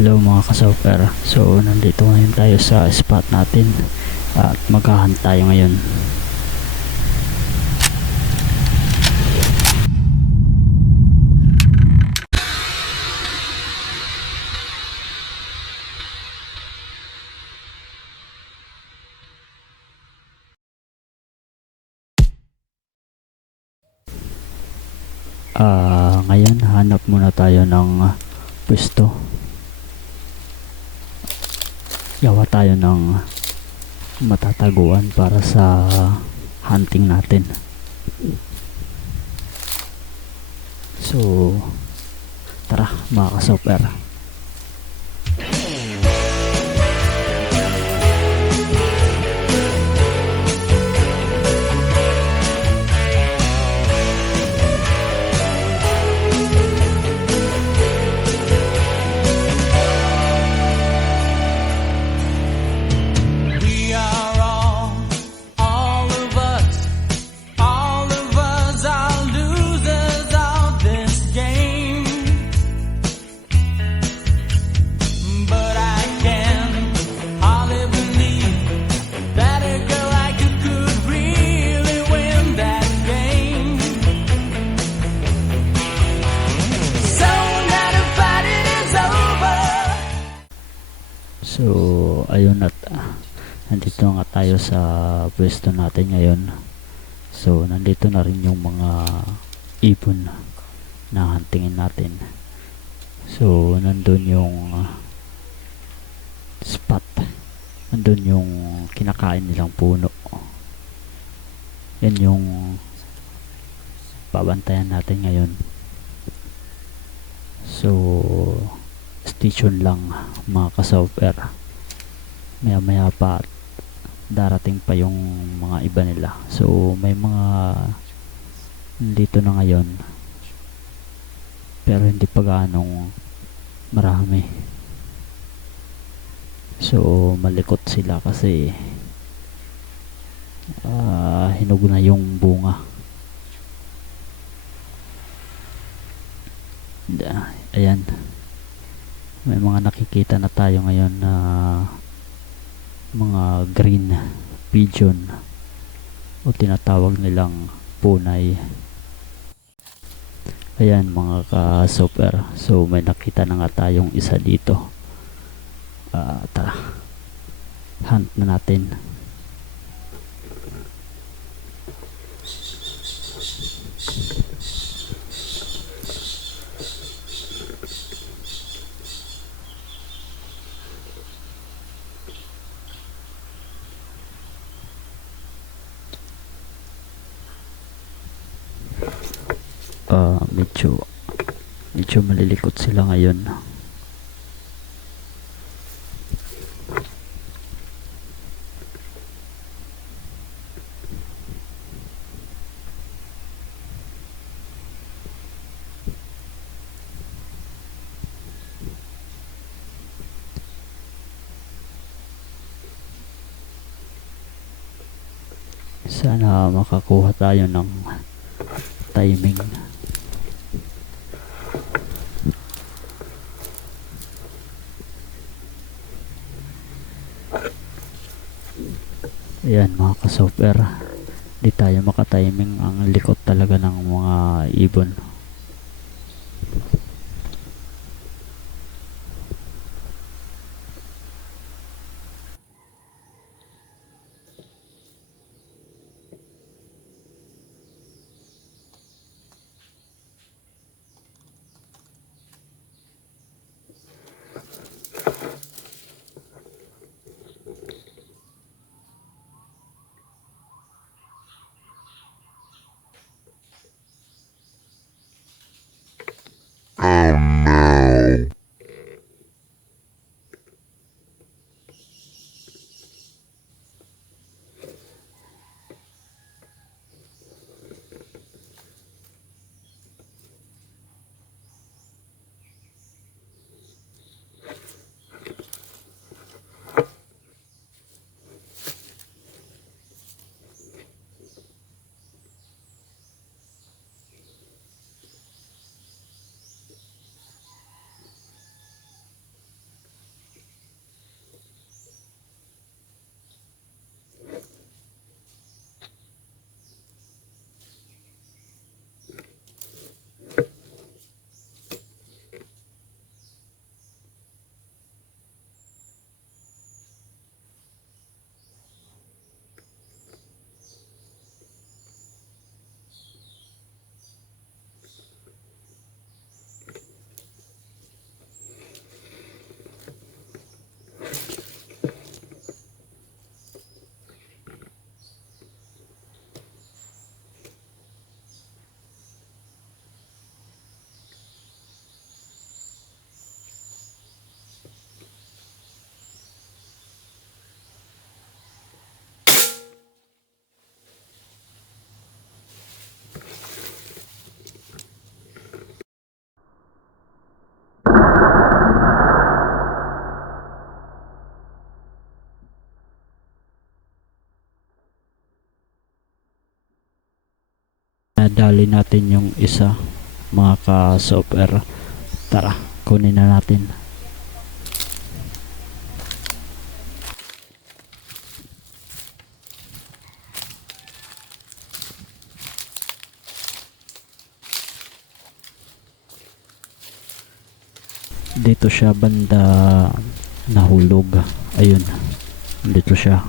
Hello mga ka-super. So nandito ngayon tayo sa spot natin at maghahunt tayo ngayon. Ngayon hanap muna tayo ng pwesto. Gawa tayo ng matataguan para sa hunting natin. So tara mga ka-super. So ayun at nandito nga tayo sa pwesto natin ngayon. So nandito na rin yung mga ibon na huntingin natin. So nandun yung spot, nandun yung kinakain nilang puno. Yan yung babantayan natin ngayon. So stay tuned lang mga ka-super. Maya maya pa darating pa yung mga iba nila. So may mga dito na ngayon pero hindi pa gaanong marami. So malikot sila kasi hinog na yung bunga. Ayan, may mga nakikita na tayo ngayon na mga green pigeon o tinatawag nilang punay. Ayan mga ka-super. So may nakita na nga tayong isa dito. Tara, hunt na natin. Medyo malilikot sila ngayon. Sana makakuha tayo ng timing. Ayan mga ka-super, di tayo makatiming. Ang likot talaga ng mga ibon. idali natin yung isa, mga ka-software. Tara, kunin na natin. Dito siya banda nahulog. Ayun, dito siya.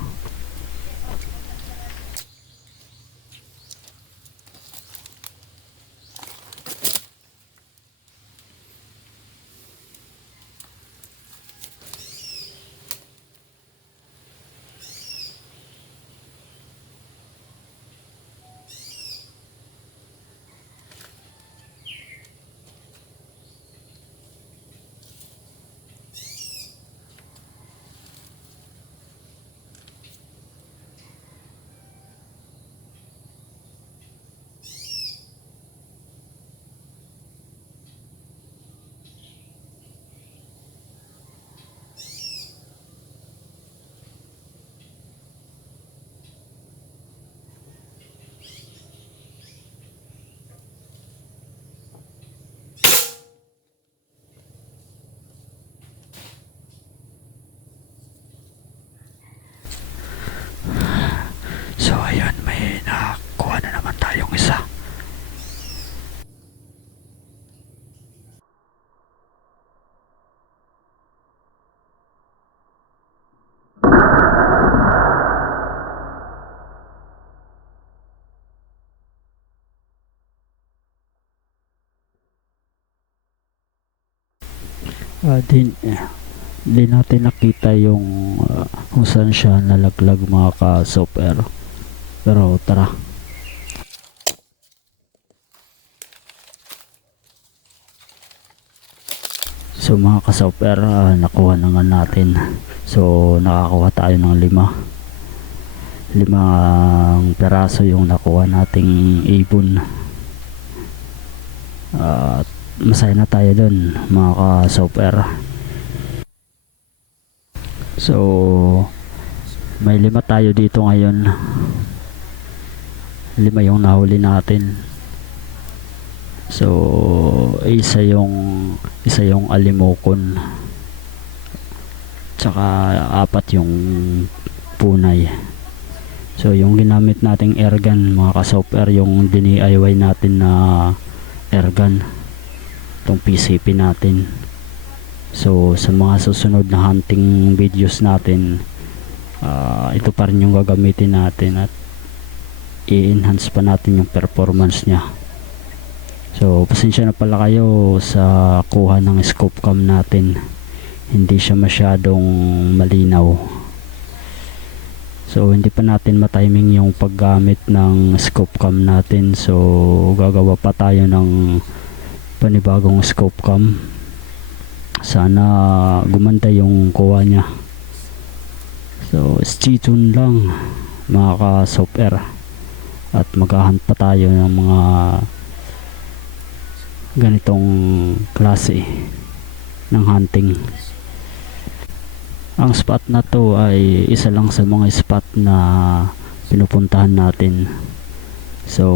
So ayun, may nakakuha na naman tayong isa. Di natin nakita yung kung saan siya nalaglag, mga ka-software. Pero tara. So mga ka-software, nakuha na nga natin. So nakakuha tayo ng limang peraso yung nakuha nating ibon. Masaya na tayo dun, mga ka-software. So may 5 tayo dito ngayon. 5 yung nahuli natin. So isa yung alimokon, tsaka 4 yung punay. So yung ginamit nating airgun, mga ka-software, yung DIY natin na airgun, itong PCP natin. So sa mga susunod na hunting videos natin, ito pa rin yung gagamitin natin at i-enhance pa natin yung performance nya. So pasensya na pala kayo sa kuha ng scope cam natin, hindi siya masyadong malinaw. So hindi pa natin matiming yung paggamit ng scope cam natin, so gagawa pa tayo ng panibagong scope cam. Sana gumanda yung kuha nya. So stay tuned lang, mga ka-software, at maghahunt pa tayo ng mga ganitong klase ng hunting. Ang spot na to ay isa lang sa mga spot na pinupuntahan natin. So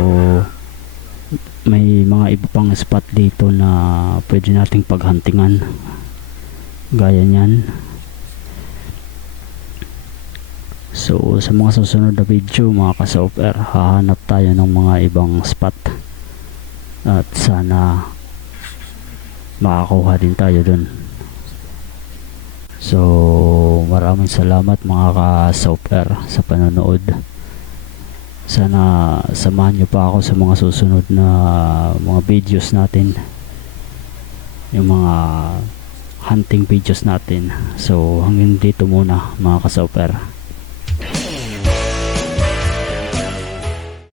may mga iba pang spot dito na pwede nating paghuntingan, gaya nyan. So sa mga susunod na video, mga ka-software, hahanap tayo ng mga ibang spot at sana makakuha din tayo dun. So maraming salamat, mga ka-software, sa panonood. Sana samahan nyo pa ako sa mga susunod na mga videos natin, yung mga hunting videos natin. So hanggang dito muna, mga ka-software.